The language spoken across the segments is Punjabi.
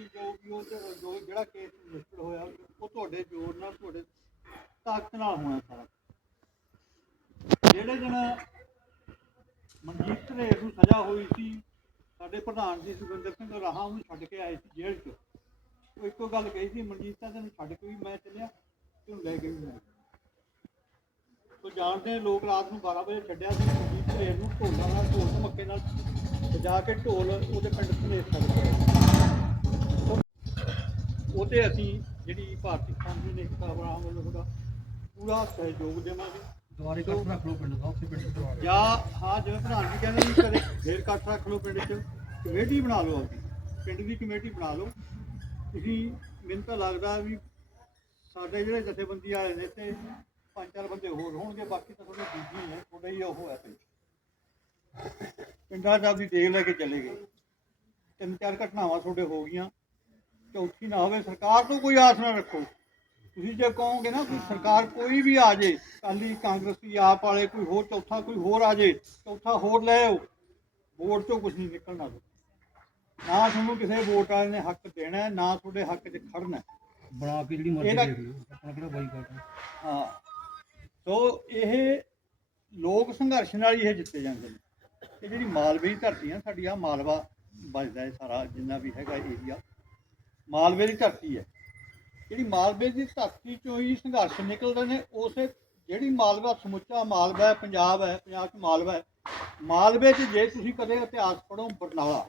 ਦੀ ਜੋ ਵੀ ਉਹ ਤੇ- ਜੋ ਜਿਹੜਾ ਕੇਸ ਰਜਿਸਟਰ ਹੋਇਆ, ਉਹ ਤੁਹਾਡੇ ਜ਼ੋਰ ਨਾਲ, ਤੁਹਾਡੇ ਤਾਕਤ ਨਾਲ ਹੋਣਾ ਸਾਰਾ। ਜਿਹੜੇ ਦਿਨ ਮਨਜੀਤ ਧਨੇਰ ਨੂੰ ਸਜ਼ਾ ਹੋਈ ਸੀ, ਸਾਡੇ ਪ੍ਰਧਾਨ ਜੀ ਸੁਖਿੰਦਰ ਸਿੰਘ ਰਾਹਾ ਉਹਨੂੰ ਛੱਡ ਕੇ ਆਏ ਸੀ ਜੇਲ੍ਹ 'ਚ। ਉਹ ਇੱਕੋ ਗੱਲ ਕਹੀ ਸੀ, ਮਨਜੀਤ ਤਾਂ ਤੈਨੂੰ ਛੱਡ ਕੇ ਵੀ ਮੈਂ ਚੱਲਿਆ, ਤੇ ਲੈ ਕੇ ਵੀ ਮੈਂ ਤੋ ਜਾਣਦੇ ਨੇ ਲੋਕ ਰਾਤ ਨੂੰ 12 ਵਜੇ ਛੱਡਿਆ ਸੀ, ਮਨਜੀਤ ਧਨੇਰ ਨੂੰ ਢੋਲਾਂ ਨਾਲ, ਢੋਲ ਧਮੱਕੇ ਨਾਲ ਵਜਾ ਕੇ ਢੋਲ ਉਹਦੇ ਪਿੰਡ ਧਨੇਰ ਛੱਡ ਉਹ ਤੇ ਅਸੀਂ ਜਿਹੜੀ ਭਾਰਤੀ ਕਾਨੂੰਨੀ ਨਿਕਤਾ ਬਰਾਹਮ ਵੱਲੋਂ ਉਹਦਾ ਪੂਰਾ ਸਹਿਯੋਗ ਦੇਵਾਂਗੇ। ਦੁਆਰੇ ਕੱਟ ਰੱਖ ਲਓ ਪਿੰਡ ਦਾ ਉੱਥੇ ਪਿੰਡ ਦੁਆਰੇ। ਜਾਂ ਹਾਂ ਜਿਵੇਂ ਪ੍ਰਧਾਨ ਜੀ ਕਹਿੰਦੇ ਵੀ ਕਦੇ ਫੇਰ ਇਕੱਠ ਰੱਖ ਲਓ ਪਿੰਡ 'ਚ। ਕਮੇਟੀ ਬਣਾ ਲਓ ਆਪਣੀ ਪਿੰਡ ਦੀ ਕਮੇਟੀ ਬਣਾ ਲਓ। ਤੁਸੀਂ ਮੈਨੂੰ ਤਾਂ ਲੱਗਦਾ ਵੀ ਸਾਡੇ ਜਿਹੜੇ ਜਥੇਬੰਦੀ ਆਏ ਨੇ ਤੇ ਪੰਜ ਚਾਰ ਬੰਦੇ ਹੋਰ ਹੋਣਗੇ ਬਾਕੀ ਤਾਂ ਤੁਹਾਡੇ ਬੀਜੀ ਨੇ ਤੁਹਾਡਾ ਹੀ ਉਹ ਹੈ ਪਿੰਡ। ਪਿੰਡਾਂ 'ਚ ਆਪਦੀ ਦੇਖ ਲੈ ਕੇ ਚਲੇ ਗਏ। ਤਿੰਨ ਚਾਰ ਘਟਨਾਵਾਂ ਤੁਹਾਡੇ ਹੋ ਗਈਆਂ। ਚੌਥੀ ਨਾ ਹੋਵੇ ਸਰਕਾਰ ਤੋਂ ਕੋਈ ਆਸ ਨਾ ਰੱਖੋ। ਤੁਸੀਂ ਜੇ ਕਹੋਗੇ ਨਾ ਵੀ ਸਰਕਾਰ ਕੋਈ ਵੀ ਆ ਜੇ ਕਾਲੀ ਕਾਂਗਰਸੀ ਆਪ ਵਾਲੇ ਕੋਈ ਹੋਰ ਚੌਥਾ ਕੋਈ ਹੋਰ ਆ ਜੇ ਚੌਥਾ ਹੋਰ ਲੈ ਆਓ ਵੋਟ ਚੋਂ ਕੁਝ ਨਹੀਂ ਨਿਕਲਣਾ। ਨਾ ਤੁਹਾਨੂੰ ਕਿਸੇ ਵੋਟ ਵਾਲੇ ਨੇ ਹੱਕ ਦੇਣਾ ਨਾ ਤੁਹਾਡੇ ਹੱਕ 'ਚ ਖੜਨਾ ਹੈ। ਬਣਾ ਕੇ ਜਿਹੜੀ ਮਰਜ਼ੀ ਇਹਦਾ- ਦੇ ਦਿਓ ਆਪਣਾ ਕਿਹੜਾ ਬਾਈਕਾਟ ਹੈ? ਹਾਂ। ਸੋ ਇਹ ਲੋਕ ਸੰਘਰਸ਼ ਨਾਲ ਹੀ ਇਹ ਜਿੱਤੇ ਜਾਂਦੇ ਨੇ। ਇਹ ਜਿਹੜੀ ਮਾਲਵੇ ਦੀ ਧਰਤੀ ਆ ਸਾਡੀ ਆ ਮਾਲਵਾ ਵੱਜਦਾ ਹੈ ਸਾਰਾ ਜਿੰਨਾ ਵੀ ਹੈਗਾ ਏਰੀਆ ਮਾਲਵੇ ਦੀ ਧਰਤੀ ਹੈ। ਜਿਹੜੀ ਮਾਲਵੇ ਦੀ ਧਰਤੀ ਚੋਂ ਹੀ ਸੰਘਰਸ਼ ਨਿਕਲਦੇ ਨੇ, ਉਸੇ ਜਿਹੜੀ ਮਾਲਵਾ ਸਮੁੱਚਾ ਮਾਲਵਾ ਹੈ, ਪੰਜਾਬ ਹੈ, ਪੰਜਾਬ 'ਚ ਮਾਲਵਾ ਹੈ, ਮਾਲਵੇ 'ਚ ਜੇ ਤੁਸੀਂ ਕਦੇ ਇਤਿਹਾਸ ਪੜ੍ਹੋ, ਬਰਨਾਲਾ।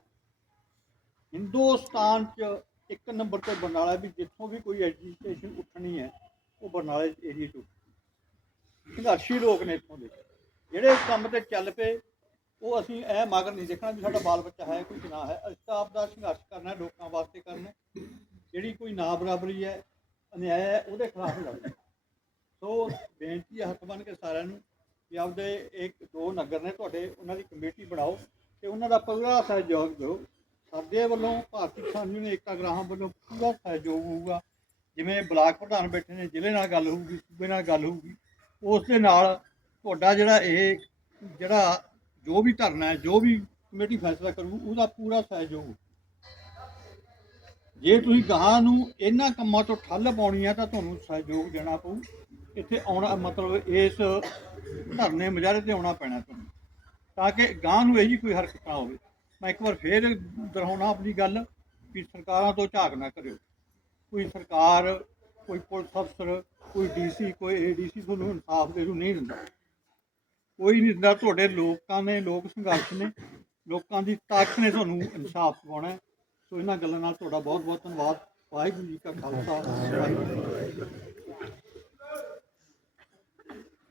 ਹਿੰਦੁਸਤਾਨ 'ਚ ਇੱਕ ਨੰਬਰ ਤੇ ਬਰਨਾਲਾ ਵੀ, ਜਿੱਥੋਂ ਵੀ ਕੋਈ ਐਜੀਟੇਸ਼ਨ ਉੱਠਣੀ ਹੈ, ਉਹ ਬਰਨਾਲੇ ਏਰੀਏ 'ਚ ਉੱਠਣੀ ਸੰਘਰਸ਼ੀ ਲੋਕ ਨੇ ਇੱਥੋਂ ਦੇ। ਜਿਹੜੇ ਕੰਮ ਤੇ ਚੱਲ ਪਏ ਉਹ ਅਸੀਂ ਇਹ ਮਗਰ ਨਹੀਂ ਦੇਖਣਾ ਵੀ ਸਾਡਾ ਬਾਲ ਬੱਚਾ ਹੈ ਕੋਈ ਨਾ ਹੈ। ਅਸੀਂ ਤਾਂ ਆਪਦਾ ਸੰਘਰਸ਼ ਕਰਨਾ ਲੋਕਾਂ ਵਾਸਤੇ ਕਰਨਾ ਜਿਹੜੀ ਕੋਈ ਨਾ ਬਰਾਬਰੀ ਹੈ, ਅਨਿਆਇ ਹੈ, ਉਹਦੇ ਖਿਲਾਫ ਲੜਨਾ ਸੋ ਬੇਨਤੀ ਹੈ ਹੱਥ ਬੰਨ ਕੇ ਸਾਰਿਆਂ ਨੂੰ ਕਿ ਆਪਦੇ ਇੱਕ ਦੋ ਨਗਰ ਨੇ ਤੁਹਾਡੇ, ਉਹਨਾਂ ਦੀ ਕਮੇਟੀ ਬਣਾਓ ਤੇ ਉਹਨਾਂ ਦਾ ਪੂਰਾ ਸਹਿਯੋਗ ਦਿਓ। ਸਾਡੇ ਵੱਲੋਂ ਭਾਰਤੀ ਕਿਸਾਨ ਯੂਨੀਅਨ ਏਕਤਾ ਗ੍ਰਾਹਮ ਵੱਲੋਂ ਪੂਰਾ ਸਹਿਯੋਗ ਹੋਊਗਾ। ਜਿਵੇਂ ਬਲਾਕ ਪ੍ਰਧਾਨ ਬੈਠੇ ਨੇ, ਜ਼ਿਲ੍ਹੇ ਨਾਲ ਗੱਲ ਹੋਊਗੀ, ਸੂਬੇ ਨਾਲ ਗੱਲ ਹੋਊਗੀ, ਉਸ ਦੇ ਨਾਲ ਤੁਹਾਡਾ ਜਿਹੜਾ ਇਹ ਜਿਹੜਾ ਜੋ ਵੀ ਧਰਨਾ ਹੈ, ਜੋ ਵੀ ਕਮੇਟੀ ਫੈਸਲਾ ਕਰੂ, ਉਹਦਾ ਪੂਰਾ ਸਹਿਯੋਗ। ਜੇ ਤੁਸੀਂ ਗਾਹਾਂ ਨੂੰ ਇਹਨਾਂ ਕੰਮਾਂ ਤੋਂ ਠੱਲ ਪਾਉਣੀ ਹੈ, ਤਾਂ ਤੁਹਾਨੂੰ ਸਹਿਯੋਗ ਦੇਣਾ ਪਊ। ਇੱਥੇ ਆਉਣਾ, ਮਤਲਬ ਇਸ ਧਰਨੇ ਮੁਜ਼ਾਹਰੇ ਤੇ ਆਉਣਾ ਪੈਣਾ ਤੁਹਾਨੂੰ। ਤਾਂ ਕਿ ਗਾਂ ਨੂੰ ਇਹੀ ਕੋਈ ਹਰਕਤ ਨਾ ਹੋਵੇ। ਮੈਂ ਇੱਕ ਵਾਰ ਫੇਰ ਦੁਹਰਾਉਣਾ ਆਪਣੀ ਗੱਲ ਵੀ ਸਰਕਾਰਾਂ ਤੋਂ ਝਾਕ ਨਾ ਕਰਿਓ। ਕੋਈ ਸਰਕਾਰ, ਕੋਈ ਪੁਲਿਸ ਅਫਸਰ, ਕੋਈ ਡੀਸੀ ਕੋਈ ਏਡੀਸੀ ਤੁਹਾਨੂੰ ਇਨਸਾਫ ਦੇ ਨੂੰ ਨਹੀਂ ਦਿੰਦਾ। ਕੋਈ ਨਹੀਂ ਦਿੰਦਾ ਤੁਹਾਡੇ ਲੋਕਾਂ ਨੇ, ਲੋਕ ਸੰਘਰਸ਼ ਨੇ, ਲੋਕਾਂ ਦੀ ਤਾਕਤ ਨੇ ਤੁਹਾਨੂੰ ਇਨਸਾਫ ਦਿਵਾਉਣਾ ਸੋ ਇਹਨਾਂ ਗੱਲਾਂ ਨਾਲ ਤੁਹਾਡਾ ਬਹੁਤ ਬਹੁਤ ਧੰਨਵਾਦ। ਵਾਹਿਗੁਰੂ ਜੀ ਕਾ ਖਾਲਸਾ,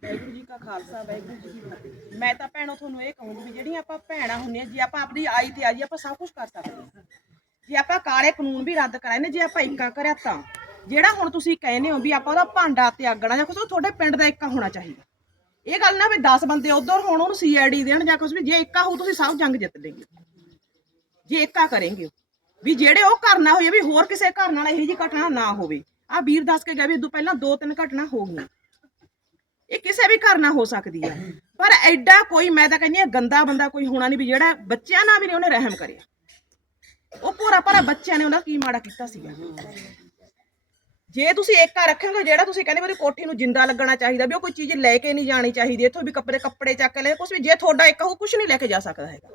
ਵਾਹਿਗੁਰੂ ਜੀ ਕਾ ਖਾਲਸਾ। ਵਾਹਿਗੁਰੂ ਜੀ ਕੀ ਫਤਿਹ ਮੈਂ ਤਾਂ ਭੈਣੋ ਤੁਹਾਨੂੰ ਇਹ ਕਹੂੰਗੀ ਵੀ ਜਿਹੜੀਆਂ ਆਪਾਂ ਭੈਣਾਂ ਹੁੰਦੀਆਂ, ਜੇ ਆਪਾਂ ਆਪਣੀ ਆਈ ਤੇ ਆ ਜੀ ਆਪਾਂ ਸਭ ਕੁਝ ਕਰ ਸਕਦੇ ਹਾਂ। ਜੇ ਆਪਾਂ ਕਾਲੇ ਕਾਨੂੰਨ ਵੀ ਰੱਦ ਕਰਾਏ ਨੇ, ਜੇ ਆਪਾਂ ਇੱਕਾ ਕਰਿਆ ਤਾਂ। ਜਿਹੜਾ ਹੁਣ ਤੁਸੀਂ ਕਹਿੰਦੇ ਹੋ ਵੀ ਆਪਾਂ ਉਹਦਾ ਭਾਂਡਾ ਤਿਆਗਣਾ ਜਾਂ ਕੁਝ ਤੁਹਾਡੇ ਪਿੰਡ ਦਾ ਇੱਕਾ ਹੋਣਾ ਚਾਹੀਦਾ। ਇਹ ਗੱਲ ਨਾ ਵੀ 10 ਬੰਦੇ ਉਧਰ ਹੋਣ, ਉਹਨੂੰ ਸੀਆਈਡੀ ਦੇਣ ਜਾਂ ਕੁਝ ਵੀ, ਜੇ ਇੱਕਾ ਹੋ ਤੁਸੀਂ ਸਭ ਜੰਗ ਜਿੱਤ ਲੇਗੇ ਜੇ ਇੱਕਾ ਕਰੇਂਗੇ ਵੀ ਜਿਹੜੇ ਉਹ ਕਰਨਾ ਹੋਏ ਵੀ ਹੋਰ ਕਿਸੇ ਘਰ ਨਾਲ ਇਹੋ ਜਿਹੀ ਘਟਨਾ ਨਾ ਹੋਵੇ। ਆ ਵੀਰ ਦੱਸ ਕੇ ਗਿਆ ਵੀ ਇਦੋਂ ਪਹਿਲਾਂ ਦੋ ਤਿੰਨ ਘਟਨਾ ਹੋ ਗਈਆਂ। ਇਹ ਕਿਸੇ ਵੀ ਘਰ ਨਾਲ ਹੋ ਸਕਦੀ ਹੈ ਪਰ ਐਡਾ ਕੋਈ, ਮੈਂ ਤਾਂ ਕਹਿੰਦੀ ਹਾਂ ਗੰਦਾ ਬੰਦਾ ਕੋਈ ਹੋਣਾ ਨਹੀਂ ਵੀ ਜਿਹੜਾ ਬੱਚਿਆਂ ਨਾਲ ਵੀ ਨਹੀਂ ਉਹਨੇ ਰਹਿਮ ਕਰਿਆ। ਉਹ ਪੂਰਾ ਪੂਰਾ ਬੱਚਿਆਂ ਨੇ ਉਹਨਾਂ ਕੀ ਮਾੜਾ ਕੀਤਾ ਸੀਗਾ। ਜੇ ਤੁਸੀਂ ਏਕਾ ਰੱਖੋਗੇ ਜਿਹੜਾ ਤੁਸੀਂ ਕਹਿੰਦੇ ਮੇਰੀ ਕੋਠੀ ਨੂੰ ਜਿੰਦਾ ਲੱਗਣਾ ਚਾਹੀਦਾ ਵੀ ਉਹ ਕੋਈ ਚੀਜ਼ ਲੈ ਕੇ ਨਹੀਂ ਜਾਣੀ ਚਾਹੀਦੀ ਇੱਥੋਂ ਵੀ ਕੱਪੜੇ ਕੱਪੜੇ ਚੱਕ ਲੈ ਕੁਝ ਵੀ ਜੇ ਤੁਹਾਡਾ ਏਕਾ ਹੋ ਕੁਝ ਨਹੀਂ ਲੈ ਕੇ ਜਾ ਸਕਦਾ ਹੈਗਾ।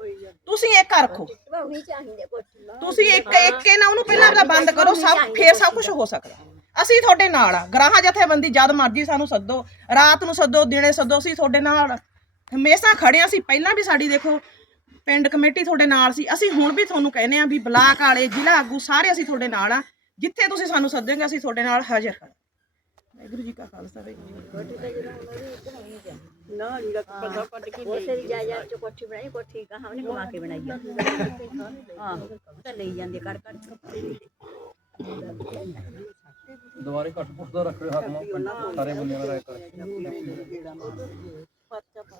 ਤੁਸੀਂ ਏਕਾ ਰੱਖੋ। ਹੋਣੀ ਚਾਹੀਦੀ ਕੋਠੀ ਤੁਸੀਂ ਇੱਕ ਏਕੇ ਨਾਲ ਉਹਨੂੰ ਪਹਿਲਾਂ ਆਪਦਾ ਬੰਦ ਕਰੋ ਸਭ ਫੇਰ ਸਭ ਕੁਝ ਹੋ। ਸਕਦਾ। ਅਸੀਂ ਤੁਹਾਡੇ ਨਾਲ ਆ। ਗਰਾਹਾਂ ਜਥੇਬੰਦੀ ਜਦ ਮਰਜ਼ੀ ਸਾਨੂੰ ਸੱਦੋ ਰਾਤ ਨੂੰ ਸੱਦੋ ਦਿਨੇ ਸੱਦੋ ਅਸੀਂ ਤੁਹਾਡੇ ਨਾਲ ਹਮੇਸ਼ਾ ਖੜੇ ਹਾਂ ਅਸੀਂ ਪਹਿਲਾਂ ਵੀ ਸਾਡੀ ਦੇਖੋ ਪਿੰਡ ਕਮੇਟੀ ਤੁਹਾਡੇ ਨਾਲ ਸੀ। ਅਸੀਂ ਹੁਣ ਵੀ ਤੁਹਾਨੂੰ ਕਹਿੰਦੇ ਆ ਵੀ ਬਲਾਕ ਵਾਲੇ ਜ਼ਿਲ੍ਹਾ ਆਗੂ ਸਾਰੇ ਅਸੀਂ ਤੁਹਾਡੇ ਨਾਲ ਆ। ਜਿੱਥੇ ਤੁਸੀਂ ਸਾਨੂੰ ਸੱਦੋਗੇ ਅਸੀਂ ਤੁਹਾਡੇ ਨਾਲ ਹਾਜ਼ਰ ਹਾਂ। ਵਾਹਿਗੁਰੂ ਜੀ ਕਾ ਖਾਲਸਾ ਵਾਹਿਗੁਰੂ ਜੀ ਕੀ ਫਤਿਹ। ਨਾ ਲੀੜਾ ਪੱਲਾ ਪੱਟ ਕੇ ਉਸੇ ਦੀ ਜਾਇਦਾਦ ਚ ਕੋਠੀ ਬਣਾਈ ਕੋਠੀ ਕਹਾਂ ਉਹਨੇ ਕਮਾ ਕੇ ਬਣਾਈ ਆ। ਆਹੋ ਤਾਂ ਲਈ ਜਾਂਦੇ ਕਰ ਕਰ ਦੁਆਰੇ ਘੱਟ ਪੁੱਛਦਾ ਰੱਖ ਲਿਓ ਹੱਥ ਨਾਲ ਸਾਰੇ ਬੰਦਿਆਂ ਦਾ ਰਾਇ ਕਰ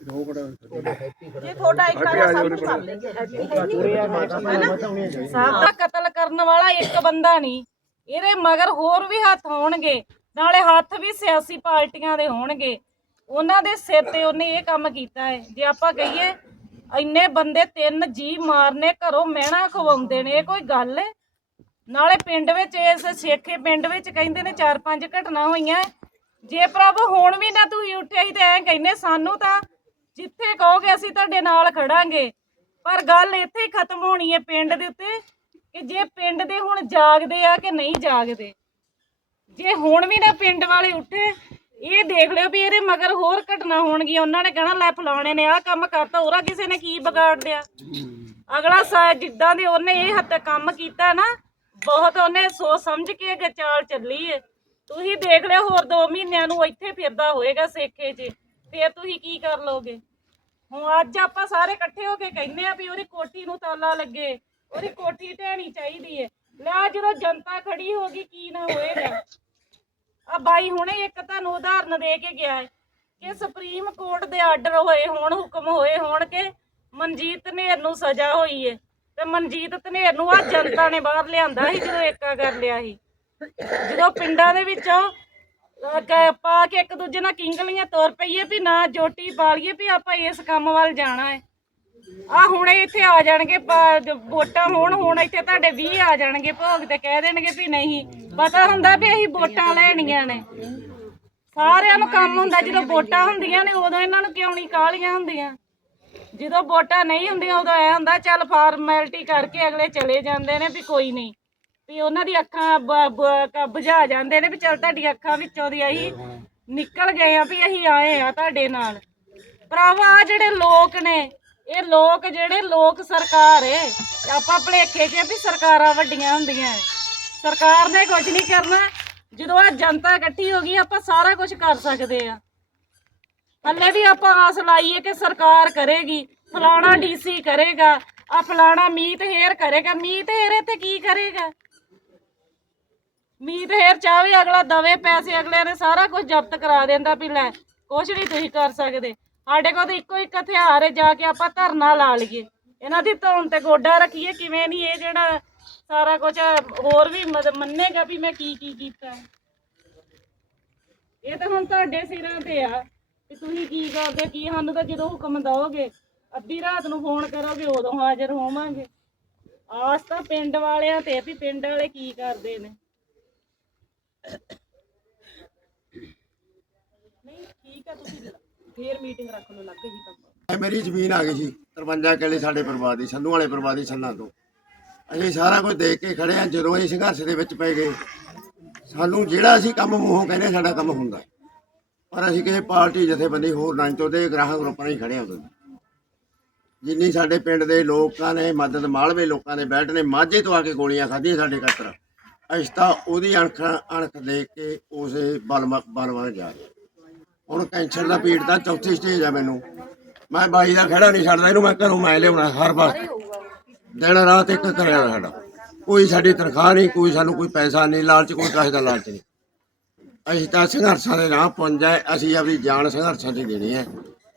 ਹੋ ਖੜਾ ਜੇ ਤੁਹਾਡਾ ਇੱਕ ਆ ਸਭ ਕੁਝ ਕਰ ਲੈਂਗੇ ਸਭ ਦਾ ਕਤਲ ਕਰਨ ਵਾਲਾ ਇੱਕ ਬੰਦਾ ਨਹੀਂ। ਇਹਦੇ ਮਗਰ ਹੋਰ ਵੀ ਹੱਥ ਹੋਣਗੇ, ਨਾਲੇ ਹੱਥ ਵੀ ਸਿਆਸੀ ਪਾਰਟੀਆਂ ਦੇ ਹੋਣਗੇ। ਉਹਨਾਂ ਦੇ ਸਿਰ ਤੇ ਉਹਨੇ ਇਹ ਕੰਮ ਕੀਤਾ ਹੈ। ਜੇ ਆਪਾਂ ਕਹੀਏ, ਇੰਨੇ ਬੰਦੇ ਤਿੰਨ ਜੀ ਮਾਰਨੇ ਘਰੋਂ ਮਹਿਣਾ ਖਵਾਉਂਦੇ ਨੇ, ਇਹ ਕੋਈ ਗੱਲ ਹੈ? ਨਾਲੇ ਪਿੰਡ ਵਿੱਚ ਇਸ ਸੇਖੇ ਪਿੰਡ ਵਿੱਚ ਕਹਿੰਦੇ ਨੇ ਚਾਰ ਪੰਜ ਘਟਨਾ ਹੋਈਆਂ। ਜੇ ਪ੍ਰਭ ਹੁਣ ਵੀ ਨਾ ਤੁਸੀਂ ਉੱਠਿਆ ਹੀ ਤੇ ਐਂ ਕਹਿੰਦੇ, ਸਾਨੂੰ ਤਾਂ ਜਿੱਥੇ ਕਹੋਗੇ ਅਸੀਂ ਤੁਹਾਡੇ ਨਾਲ ਖੜਾਂਗੇ। ਪਰ ਗੱਲ ਇੱਥੇ ਹੀ ਖਤਮ ਹੋਣੀ ਹੈ ਪਿੰਡ ਦੇ ਉੱਤੇ। ਕਿ ਜੇ ਪਿੰਡ ਦੇ ਹੁਣ ਜਾਗਦੇ ਆ ਕਿ ਨਹੀਂ ਜਾਗਦੇ? ਜੇ ਹੁਣ ਵੀ ਨਾ ਪਿੰਡ ਵਾਲੇ ਉੱਠੇ, ਇਹ ਦੇਖ ਲਿਓ ਵੀ ਇਹਦੇ ਮਗਰ ਹੋਰ ਘਟਨਾ ਹੋਣਗੀਆਂ। ਉਹਨਾਂ ਨੇ ਕਹਿਣਾ, ਲੈ ਫਲਾਣੇ ਨੇ ਆਹ ਕੰਮ ਕਰਤਾ ਉਹਰਾ ਕਿਸੇ ਨੇ ਕੀ ਵਿਗਾੜ ਲਿਆ? ਅਗਲਾ ਸਾ ਜਿੱਦਾਂ ਦੇ ਉਹਨੇ ਇਹ ਹੱਦ ਕੰਮ ਕੀਤਾ ਨਾ, ਬਹੁਤ ਉਹਨੇ ਸੋਚ ਸਮਝ ਕੇ ਅੱਗੇ ਚਾਲ ਚੱਲੀ ਏ। ਤੁਸੀਂ ਦੇਖ ਲਿਓ, ਹੋਰ 2 ਮਹੀਨਿਆਂ ਨੂੰ ਇੱਥੇ ਫਿਰਦਾ ਹੋਏਗਾ ਸੇਖੇ 'ਚ। ਫੇਰ ਤੁਸੀਂ ਕੀ ਕਰ ਲੋਗੇ ਹੁਣ ਅੱਜ ਆਪਾਂ ਸਾਰੇ ਇਕੱਠੇ ਹੋ ਕੇ ਕਹਿੰਦੇ ਆ ਵੀ ਉਹਦੀ ਕੋਠੀ ਨੂੰ ਤਾਲਾ ਲੱਗੇ। ਉਹਦੀ ਕੋਠੀ ਢਹਿਣੀ ਚਾਹੀਦੀ ਏ। ਲੈ ਜਦੋਂ ਜਨਤਾ ਖੜੀ ਹੋ ਗਈ, ਕੀ ਨਾ ਹੋਏਗਾ। ਆ ਬਾਈ ਹੁਣੇ ਇੱਕ ਤੁਹਾਨੂੰ ਉਦਾਹਰਨ ਦੇ ਕੇ ਗਿਆ ਹੈ ਕਿ ਸੁਪਰੀਮ ਕੋਰਟ ਦੇ ਆਰਡਰ ਹੋਏ ਹੋਣ, ਹੁਕਮ ਹੋਏ ਹੋਣ ਕਿ ਮਨਜੀਤ ਧਨੇਰ ਨੂੰ ਸਜ਼ਾ ਹੋਈ ਹੈ ਤੇ ਮਨਜੀਤ ਧਨੇਰ ਨੂੰ ਆ ਜਨਤਾ ਨੇ ਬਾਹਰ ਲਿਆਂਦਾ ਸੀ, ਜਦੋਂ ਏਕਾ ਕਰ ਲਿਆ ਸੀ। ਜਦੋਂ ਪਿੰਡਾਂ ਦੇ ਵਿੱਚੋਂ ਪਾ ਕੇ ਇੱਕ ਦੂਜੇ ਨਾਲ ਕਿੰਗਲੀਆਂ ਤੁਰ ਪਈਏ ਵੀ ਨਾ, ਜੋਟੀ ਪਾਲੀਏ ਵੀ ਆਪਾਂ ਇਸ ਕੰਮ ਵੱਲ ਜਾਣਾ ਹੈ ਆ ਹੁਣੇ ਇੱਥੇ ਆ ਜਾਣਗੇ, ਪ- ਵੋਟਾਂ ਹੋਣ, ਹੁਣ ਇੱਥੇ ਤੁਹਾਡੇ 20 ਆ ਜਾਣਗੇ ਭੋਗ ਤੇ ਕਹਿ ਦੇਣਗੇ ਵੀ ਨਹੀਂ। ਪਤਾ ਹੁੰਦਾ ਵੀ ਅਸੀਂ ਵੋਟਾਂ ਲੈਣੀਆਂ ਨੇ। ਸਾਰਿਆਂ ਨੂੰ ਕੰਮ ਹੁੰਦਾ, ਜਦੋਂ ਵੋਟਾਂ ਹੁੰਦੀਆਂ ਨੇ, ਉਦੋਂ ਇਹਨਾਂ ਨੂੰ ਕਿਉਂ ਨਹੀਂ ਕਾਹਲੀਆਂ ਹੁੰਦੀਆਂ? ਜਦੋਂ ਵੋਟਾਂ ਨਹੀਂ ਹੁੰਦੀਆਂ, ਉਦੋਂ ਐ ਹੁੰਦਾ, ਚੱਲ ਫਾਰਮੈਲਿਟੀ ਕਰਕੇ ਅਗਲੇ ਚਲੇ ਜਾਂਦੇ ਨੇ ਵੀ ਕੋਈ ਨਹੀਂ। ਵੀ ਉਹਨਾਂ ਦੀ ਅੱਖਾਂ ਬ- ਬ- ਕ- ਬੁਝਾ ਜਾਂਦੇ ਨੇ ਵੀ ਚੱਲ ਤੁਹਾਡੀ ਅੱਖਾਂ ਵਿੱਚੋਂ ਦੀ ਅਸੀਂ ਨਿਕਲ ਗਏ ਆ, ਵੀ ਅਸੀਂ ਆਏ ਆ ਤੁਹਾਡੇ ਨਾਲ। ਭਰਾਵਾ, ਆਹ ਜਿਹੜੇ ਲੋਕ ਨੇ ਇਹ ਲੋਕ ਜਿਹੜੇ ਲੋਕ ਸਰਕਾਰ ਏ, ਆਪਾਂ ਭਲੇਖੇ 'ਚ ਵੀ ਸਰਕਾਰਾਂ ਵੱਡੀਆਂ ਹੁੰਦੀਆਂ ਸਰਕਾਰ ਨੇ ਕੁਝ ਨਹੀਂ ਕਰਨਾ, ਜਦੋਂ ਆ ਜਨਤਾ ਇਕੱਠੀ ਹੋ ਗਈ, ਆਪਾਂ ਸਾਰਾ ਕੁਝ ਕਰ ਸਕਦੇ ਆ ਹੱਲੇ ਵੀ ਆਪਾਂ ਆਸ ਲਾਈਏ ਕਿ ਸਰਕਾਰ ਕਰੇਗੀ, ਫਲਾਣਾ ਡੀਸੀ ਕਰੇਗਾ ਆ ਫਲਾਣਾ ਮੀਤ ਹੇਰ ਕਰੇਗਾ। ਮੀਤ ਹੇਰ ਇੱਥੇ ਕੀ ਕਰੇਗਾ? ਮੀਤ ਹੇਰ ਚਾਹਵੇ ਅਗਲਾ ਦਵੇ ਪੈਸੇ ਅਗਲੇ ਨੇ ਸਾਰਾ ਕੁਝ ਜ਼ਬਤ ਕਰਾ ਦਿੰਦਾ ਵੀ ਲੈ ਕੁਝ ਨਹੀਂ ਤੁਸੀਂ ਕਰ ਸਕਦੇ। ਸਾਡੇ ਕੋਲ ਤਾਂ ਇੱਕੋ ਇੱਕ ਹਥਿਆਰ ਹੈ, ਜਾ ਕੇ ਆਪਾਂ ਧਰਨਾ ਲਾ ਲਈਏ। ਇਹਨਾਂ ਦੀ ਧੌਣ ਤੇ ਗੋਡਾ ਰੱਖੀਏ, ਕਿਵੇਂ ਨਹੀਂ ਇਹ ਜਿਹੜਾ ਸਾਰਾ ਕੁਝ ਹੋਰ ਵੀ ਮਦ- ਮੰਨੇਗਾ ਵੀ ਮੈਂ ਕੀ ਕੀ ਕੀਤਾ। ਇਹ ਤਾਂ ਹੁਣ ਤੁਹਾਡੇ ਸਿਰਾਂ ਤੇ ਆ ਕਿ ਤੁਸੀਂ ਕੀ ਕਰਦੇ, ਕੀ ਸਾਨੂੰ ਤਾਂ ਜਦੋਂ ਹੁਕਮ ਦਓਗੇ, ਅੱਧੀ ਰਾਤ ਨੂੰ ਫੋਨ ਕਰੋਗੇ, ਉਦੋਂ ਹਾਜ਼ਰ ਹੋਵਾਂਗੇ। ਆਸ ਤਾਂ ਪਿੰਡ ਵਾਲਿਆਂ ਤੇ ਵੀ ਪਿੰਡ ਵਾਲੇ ਕੀ ਕਰਦੇ ਨੇ। ਨਹੀਂ, ਠੀਕ ਆ, ਤੁਸੀਂ ਫੇਰ ਮੀਟਿੰਗ ਰੱਖ ਲਓ, ਲੱਗ ਗਈ ਕੰਮ। ਇਹ ਮੇਰੀ ਜ਼ਮੀਨ ਆ ਗਈ ਸੀ 53 ਕਿੱਲੇ ਸਾਡੇ ਪਰਿਵਾਰ ਦੀ ਸੰਧੂ ਵਾਲੇ ਪਰਿਵਾਰ ਦੀ ਸੰਨਾਂ ਤੋਂ। ਅਸੀਂ ਸਾਰਾ ਕੁਝ ਦੇਖ ਕੇ ਖੜੇ ਆ ਜਦੋਂ ਅਸੀਂ ਸੰਘਰਸ਼ ਦੇ ਵਿੱਚ ਪੈ ਗਏ, ਸਾਨੂੰ ਜਿਹੜਾ ਅਸੀਂ ਕੰਮ ਮੂੰਹੋਂ ਕਹਿੰਦੇ ਸਾਡਾ ਕੰਮ ਹੁੰਦਾ ਪਰ ਅਸੀਂ ਕਿਸੇ ਪਾਰਟੀ ਜਥੇਬੰਦੀ ਹੋਰ ਨਹੀਂ ਚਾਹੁੰਦੇ ਗ੍ਰਾਹਕ ਗਰੁੱਪਾਂ ਹੀ ਖੜੇ ਉਦੋਂ। ਜਿੰਨੀ ਸਾਡੇ ਪਿੰਡ ਦੇ ਲੋਕਾਂ ਨੇ ਮਦਦ, ਮਾਲਵੇ ਲੋਕਾਂ ਦੇ ਬੈਠ ਨੇ, ਮਾਝੇ ਤੋਂ ਆ ਕੇ ਗੋਲੀਆਂ ਖਾਧੀਆਂ ਸਾਡੇ ਖਾਤਰ। ਅਸੀਂ ਤਾਂ ਉਹਦੀ ਅਣਖ ਅਣਖ ਦੇਖ ਕੇ ਉਸੇ ਬਲਮ ਬਲਵਾਂ ਜਾ ਰਹੇ ਹੁਣ ਕੈਂਸਰ ਦਾ ਪੀੜ ਦਾ ਚੌਥੀ ਸਟੇਜ ਆ ਮੈਨੂੰ। ਮੈਂ ਬਾਈ ਦਾ ਖੜਾ ਨਹੀਂ ਛੱਡਦਾ, ਇਹਨੂੰ ਮੈਂ ਘਰੋਂ ਮੈਂ ਲਿਆਉਣਾ ਹਰ ਵਕਤ ਦਿਨ ਰਾਤ ਇੱਕ ਕਰਿਆ ਸਾਡਾ। ਕੋਈ ਸਾਡੀ ਤਨਖਾਹ ਨਹੀਂ, ਕੋਈ ਸਾਨੂੰ ਕੋਈ ਪੈਸਾ ਨਹੀਂ, ਲਾਲਚ ਕੋਈ ਕਾਸੇ ਦਾ ਲਾਲਚ ਨਹੀਂ। ਅਸੀਂ ਤਾਂ ਸੰਘਰਸ਼ਾਂ ਦੇ ਰਾਹ ਪਹੁੰਚ ਜਾਏ ਅਸੀਂ ਆਪਣੀ ਜਾਨ ਸੰਘਰਸ਼ਾਂ 'ਚ ਦੇਣੀ ਹੈ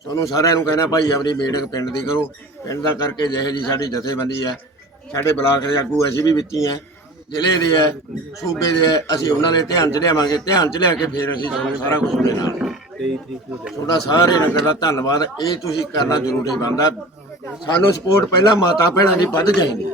ਤੁਹਾਨੂੰ ਸਾਰਿਆਂ ਨੂੰ ਕਹਿਣਾ, ਭਾਈ ਆਪਣੀ ਮੀਟਿੰਗ ਪਿੰਡ ਦੀ ਕਰੋ। ਪਿੰਡ ਦਾ ਕਰਕੇ ਜਿਹੇ ਜੀ ਸਾਡੀ ਜਥੇਬੰਦੀ ਹੈ ਸਾਡੇ ਬਲਾਕ ਦੇ ਆਗੂ ਅਸੀਂ ਵੀ ਵਿੱਚ ਹੈ ਜ਼ਿਲ੍ਹੇ ਦੇ ਹੈ ਸੂਬੇ ਦੇ ਹੈ ਅਸੀਂ ਉਹਨਾਂ ਦੇ ਧਿਆਨ 'ਚ ਲਿਆਵਾਂਗੇ। ਧਿਆਨ 'ਚ ਲਿਆ ਕੇ ਫਿਰ ਅਸੀਂ ਤੁਹਾਨੂੰ ਸਾਰਾ ਕੁਝ ਉਹਦੇ ਨਾਲ। ਤੁਹਾਡਾ ਸਾਰੇ ਨਗਰ ਦਾ ਧੰਨਵਾਦ। ਇਹ ਤੁਸੀਂ ਕਰਨਾ ਜ਼ਰੂਰੀ ਬਣਦਾ। ਸਾਨੂੰ ਸਪੋਰਟ ਪਹਿਲਾਂ ਮਾਤਾ ਭੈਣਾਂ ਦੀ ਵੱਧ ਚਾਹੀਦੀ